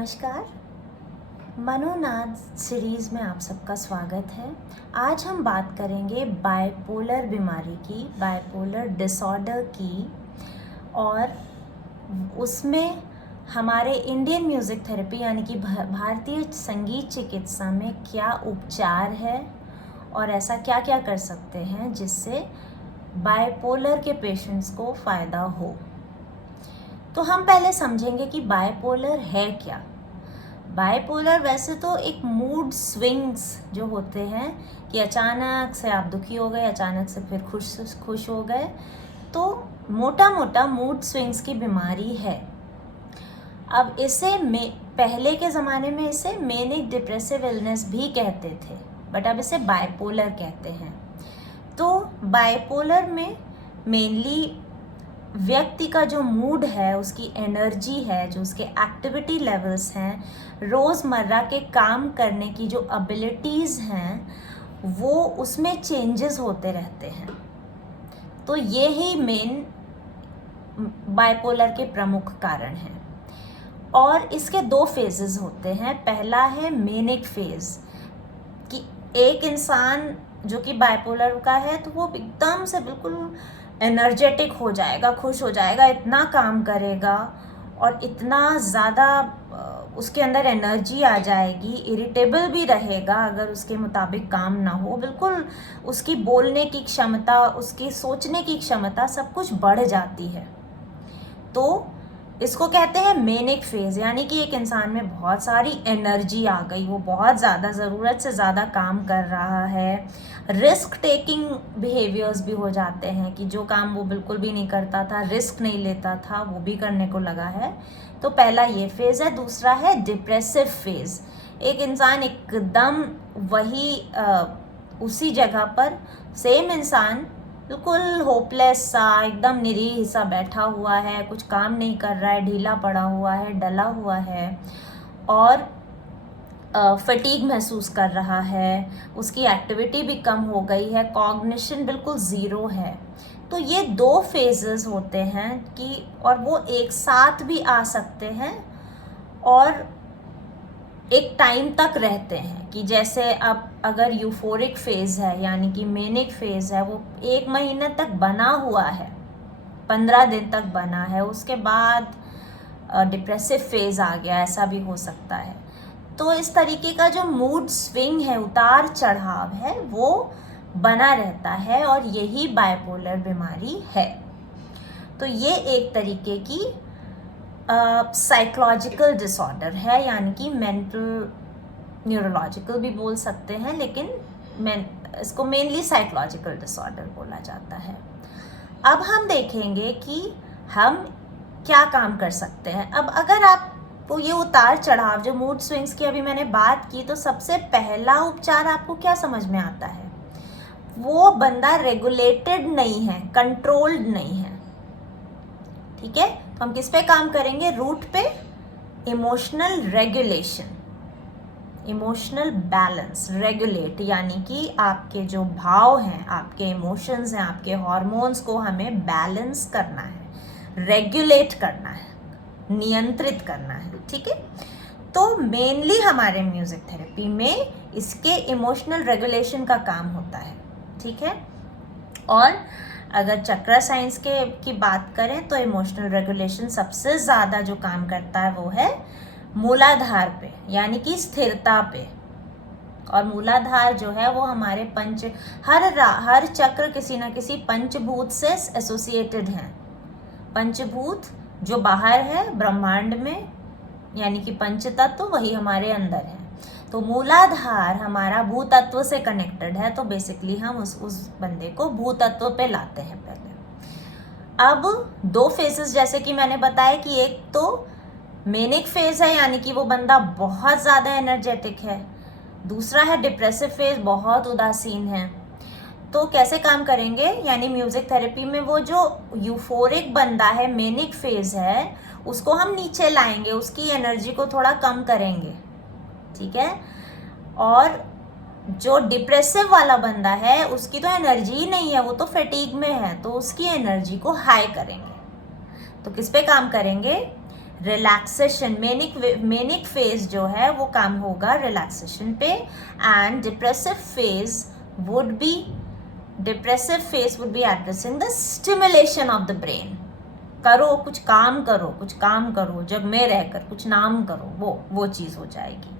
नमस्कार। मनोनाद सीरीज़ में आप सबका स्वागत है। आज हम बात करेंगे बाइपोलर बीमारी की, बाइपोलर डिसऑर्डर की, और उसमें हमारे इंडियन म्यूज़िक थेरेपी यानी कि भारतीय संगीत चिकित्सा में क्या उपचार है और ऐसा क्या क्या कर सकते हैं जिससे बाइपोलर के पेशेंट्स को फ़ायदा हो। तो हम पहले समझेंगे कि बाइपोलर है क्या। बाइपोलर वैसे तो एक मूड स्विंग्स जो होते हैं कि अचानक से आप दुखी हो गए, अचानक से फिर खुश हो गए, तो मोटा मोटा मूड स्विंग्स की बीमारी है। अब इसे पहले के ज़माने में इसे मैनिक डिप्रेसिव इलनेस भी कहते थे, बट अब इसे बाइपोलर कहते हैं। तो बाइपोलर में मेनली व्यक्ति का जो मूड है, उसकी एनर्जी है, जो उसके एक्टिविटी लेवल्स हैं, रोज़मर्रा के काम करने की जो एबिलिटीज़ हैं, वो उसमें चेंजेस होते रहते हैं। तो ये ही मेन बाइपोलर के प्रमुख कारण हैं। और इसके दो फेजेस होते हैं। पहला है मेनिक फेज, कि एक इंसान जो कि बाइपोलर का है तो वो एकदम से बिल्कुल एनर्जेटिक हो जाएगा, खुश हो जाएगा, इतना काम करेगा और इतना ज़्यादा उसके अंदर एनर्जी आ जाएगी, इरिटेबल भी रहेगा अगर उसके मुताबिक काम ना हो। बिल्कुल उसकी बोलने की क्षमता, उसकी सोचने की क्षमता सब कुछ बढ़ जाती है। तो इसको कहते हैं मेनिक फेज, यानी कि एक इंसान में बहुत सारी एनर्जी आ गई, वो बहुत ज़्यादा ज़रूरत से ज़्यादा काम कर रहा है। रिस्क टेकिंग बिहेवियर्स भी हो जाते हैं कि जो काम वो बिल्कुल भी नहीं करता था, रिस्क नहीं लेता था, वो भी करने को लगा है। तो पहला ये फेज़ है। दूसरा है डिप्रेसिव फेज़। एक इंसान एकदम वही उसी जगह पर सेम इंसान बिल्कुल होपलेस सा, एकदम निरीह सा बैठा हुआ है, कुछ काम नहीं कर रहा है, ढीला पड़ा हुआ है, डला हुआ है और फटीग महसूस कर रहा है, उसकी एक्टिविटी भी कम हो गई है, कॉग्निशन बिल्कुल ज़ीरो है। तो ये दो फेजेस होते हैं कि, और वो एक साथ भी आ सकते हैं और एक टाइम तक रहते हैं। कि जैसे अब अगर यूफोरिक फेज़ है यानी कि मेनिक फेज़ है, वो 1 महीने तक बना हुआ है, 15 दिन तक बना है, उसके बाद डिप्रेसिव फेज़ आ गया, ऐसा भी हो सकता है। तो इस तरीके का जो मूड स्विंग है, उतार चढ़ाव है, वो बना रहता है और यही बाइपोलर बीमारी है। तो ये एक तरीके की साइकोलॉजिकल डिसऑर्डर है, यानी कि मेंटल न्यूरोलॉजिकल भी बोल सकते हैं, लेकिन इसको मेनली साइकोलॉजिकल डिसऑर्डर बोला जाता है। अब हम देखेंगे कि हम क्या काम कर सकते हैं। अब अगर आपको ये उतार चढ़ाव, जो मूड स्विंग्स की अभी मैंने बात की, तो सबसे पहला उपचार आपको क्या समझ में आता है? वो बंदा रेगुलेटेड नहीं है, कंट्रोल्ड नहीं है। ठीक है, तो हम किस पे काम करेंगे? रूट पे emotional regulation, emotional balance, regulate, यानी कि आपके जो भाव हैं, आपके इमोशंस हैं, आपके हार्मोन्स को हमें बैलेंस करना है, रेगुलेट करना है, नियंत्रित करना है। ठीक है, तो मेनली हमारे म्यूजिक थेरेपी में इसके इमोशनल रेगुलेशन का काम होता है। ठीक है, और अगर चक्रा साइंस की बात करें तो इमोशनल रेगुलेशन सबसे ज़्यादा जो काम करता है वो है मूलाधार पे, यानी कि स्थिरता पे। और मूलाधार जो है वो हमारे हर चक्र किसी ना किसी पंचभूत से एसोसिएटेड हैं। पंचभूत जो बाहर है ब्रह्मांड में, यानी कि पंच तत्व, वही हमारे अंदर है। तो मूलाधार हमारा भूतत्व से कनेक्टेड है, तो बेसिकली हम उस बंदे को भूतत्व पे लाते हैं पहले। अब दो फेजेस जैसे कि मैंने बताया कि एक तो मेनिक फेज है, यानी कि वो बंदा बहुत ज़्यादा एनर्जेटिक है। दूसरा है डिप्रेसिव फेज, बहुत उदासीन है। तो कैसे काम करेंगे? यानी म्यूजिक थेरेपी में वो जो यूफोरिक बंदा है, मेनिक फेज है, उसको हम नीचे लाएंगे, उसकी एनर्जी को थोड़ा कम करेंगे। ठीक है, और जो डिप्रेसिव वाला बंदा है उसकी तो एनर्जी ही नहीं है, वो तो फटीग में है, तो उसकी एनर्जी को हाई करेंगे। तो किस पे काम करेंगे? रिलैक्सेशन, मेनिक फेज जो है वो काम होगा रिलैक्सेशन पे, and depressive phase would be addressing the stimulation of the brain. करो, कुछ काम करो, जग में रहकर कुछ नाम करो, वो चीज़ हो जाएगी।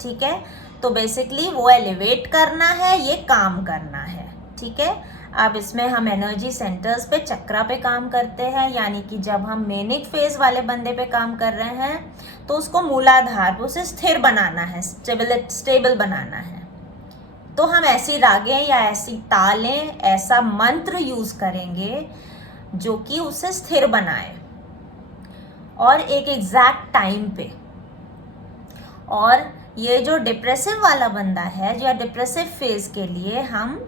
ठीक है, तो बेसिकली वो एलिवेट करना है, ये काम करना है। ठीक है, अब इसमें हम एनर्जी सेंटर्स पे, चक्रा पे काम करते हैं, यानी कि जब हम मेनिक फेज वाले बंदे पे काम कर रहे हैं तो उसको मूलाधार पे उसे स्थिर बनाना है, स्टेबल बनाना है। तो हम ऐसी रागें या ऐसी तालें, ऐसा मंत्र यूज करेंगे जो कि उसे स्थिर बनाए और एक एग्जैक्ट टाइम पे। और ये जो डिप्रेसिव वाला बंदा है, जो डिप्रेसिव फेज के लिए हम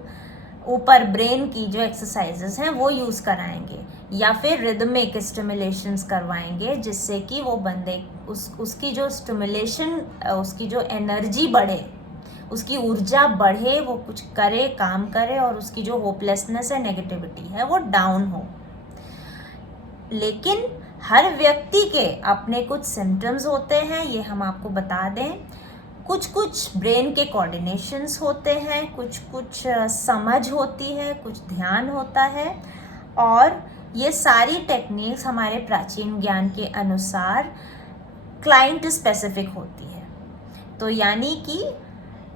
ऊपर ब्रेन की जो एक्सरसाइजेस हैं वो यूज़ कराएंगे, या फिर रिदमिक स्टिमुलेशंस करवाएंगे, जिससे कि वो बंदे उसकी जो स्टिमुलेशन, उसकी जो एनर्जी बढ़े, उसकी ऊर्जा बढ़े, वो कुछ करे, काम करे, और उसकी जो होपलेसनेस है, नेगेटिविटी है, वो डाउन हो। लेकिन हर व्यक्ति के अपने कुछ सिम्टम्स होते हैं, ये हम आपको बता दें। कुछ ब्रेन के कोऑर्डिनेशंस होते हैं, कुछ समझ होती है, कुछ ध्यान होता है, और ये सारी टेक्निक्स हमारे प्राचीन ज्ञान के अनुसार क्लाइंट स्पेसिफिक होती है। तो यानी कि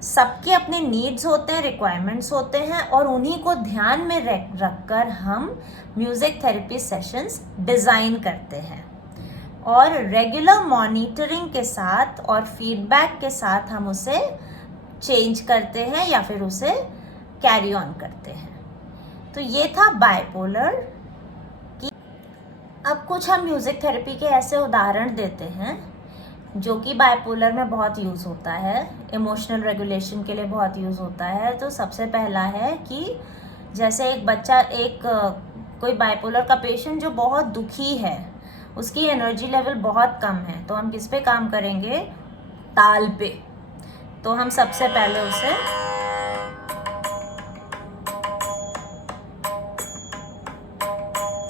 सबके अपने नीड्स होते हैं, रिक्वायरमेंट्स होते हैं, और उन्हीं को ध्यान में रखकर हम म्यूज़िक थेरेपी सेशंस डिज़ाइन करते हैं, और रेगुलर मॉनिटरिंग के साथ और फीडबैक के साथ हम उसे चेंज करते हैं या फिर उसे कैरी ऑन करते हैं। तो ये था बाइपोलर की। अब कुछ हम म्यूज़िक थेरेपी के ऐसे उदाहरण देते हैं जो कि बाइपोलर में बहुत यूज़ होता है, इमोशनल रेगुलेशन के लिए बहुत यूज़ होता है। तो सबसे पहला है कि जैसे एक बच्चा, कोई बाइपोलर का पेशेंट जो बहुत दुखी है, उसकी एनर्जी लेवल बहुत कम है, तो हम किस पे काम करेंगे? ताल पे। तो हम सबसे पहले उसे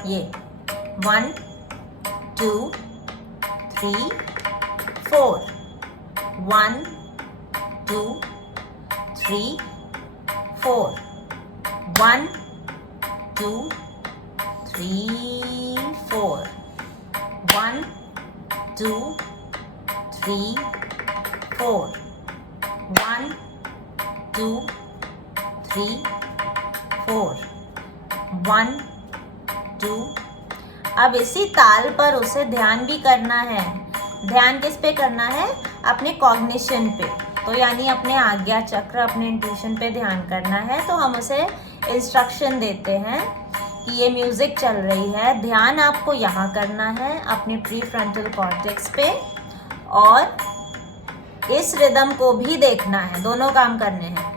ये 1 2 3 4 1 2 3 4 1 2 3 4 1 2 3 4 1 2 3 4 1 2। अब इसी ताल पर उसे ध्यान भी करना है। ध्यान किस पे करना है? अपने कॉग्निशन पे। तो यानी अपने आज्ञा चक्र, अपने इंट्यूशन पे ध्यान करना है। तो हम उसे इंस्ट्रक्शन देते हैं कि ये म्यूज़िक चल रही है, ध्यान आपको यहाँ करना है अपने प्री फ्रंटल कॉर्टेक्स पे, और इस रिदम को भी देखना है, दोनों काम करने हैं।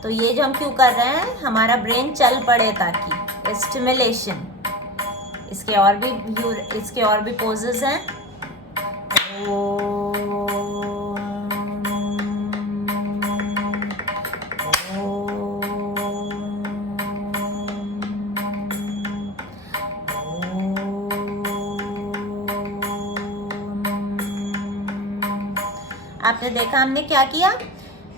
तो ये जो हम क्यों कर रहे हैं, हमारा ब्रेन चल पड़े ताकि स्टिमुलेशन। इसके और भी पोजेस हैं। आपने देखा हमने क्या किया,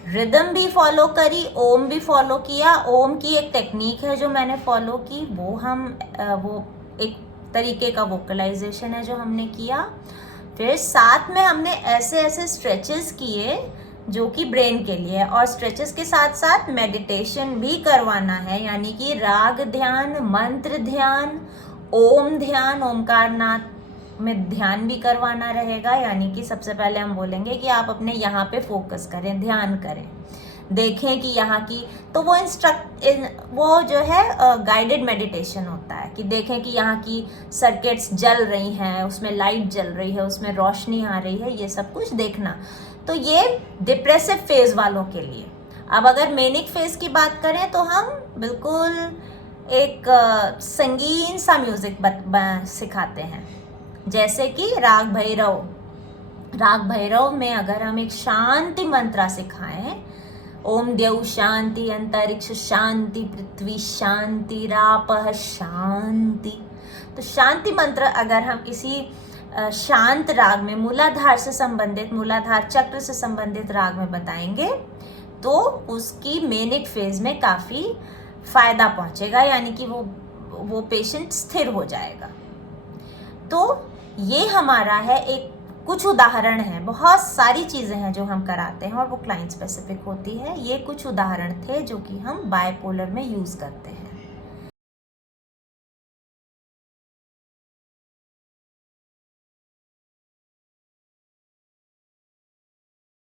रिदम भी फॉलो करी, ओम भी फॉलो किया। ओम की एक टेक्निक है जो मैंने फॉलो की, वो एक तरीके का वोकलाइजेशन है जो हमने किया। फिर साथ में हमने ऐसे ऐसे स्ट्रेचेस किए जो कि ब्रेन के लिए, और स्ट्रेचेस के साथ साथ मेडिटेशन भी करवाना है, यानी कि राग ध्यान, मंत्र ध्यान, ओम ध्यान, ओमकार नाथ में ध्यान भी करवाना रहेगा। यानी कि सबसे पहले हम बोलेंगे कि आप अपने यहाँ पे फोकस करें, ध्यान करें। देखें कि यहाँ की, तो वो जो है गाइडेड मेडिटेशन होता है कि देखें कि यहाँ की सर्किट्स जल रही हैं, उसमें लाइट जल रही है, उसमें रोशनी आ रही है, ये सब कुछ देखना। तो ये डिप्रेसिव फेज वालों के लिए। अब अगर मेनिक फेज की बात करें तो हम बिल्कुल एक संगीन सा म्यूजिक सिखाते हैं, जैसे कि राग भैरव। राग भैरव में अगर हम एक शांति मंत्र सिखाएं, ओम द्यौ शांति, अंतरिक्ष शांति, पृथ्वी शांति, रापः शांति, तो शांति मंत्र अगर हम किसी शांत राग में, मूलाधार से संबंधित, मूलाधार चक्र से संबंधित राग में बताएंगे तो उसकी मेनिक फेज में काफ़ी फायदा पहुंचेगा, यानी कि वो पेशेंट स्थिर हो जाएगा। तो ये हमारा है एक कुछ उदाहरण है, बहुत सारी चीज़ें हैं जो हम कराते हैं और वो क्लाइंट स्पेसिफिक होती है। ये कुछ उदाहरण थे जो कि हम बायपोलर में यूज़ करते हैं।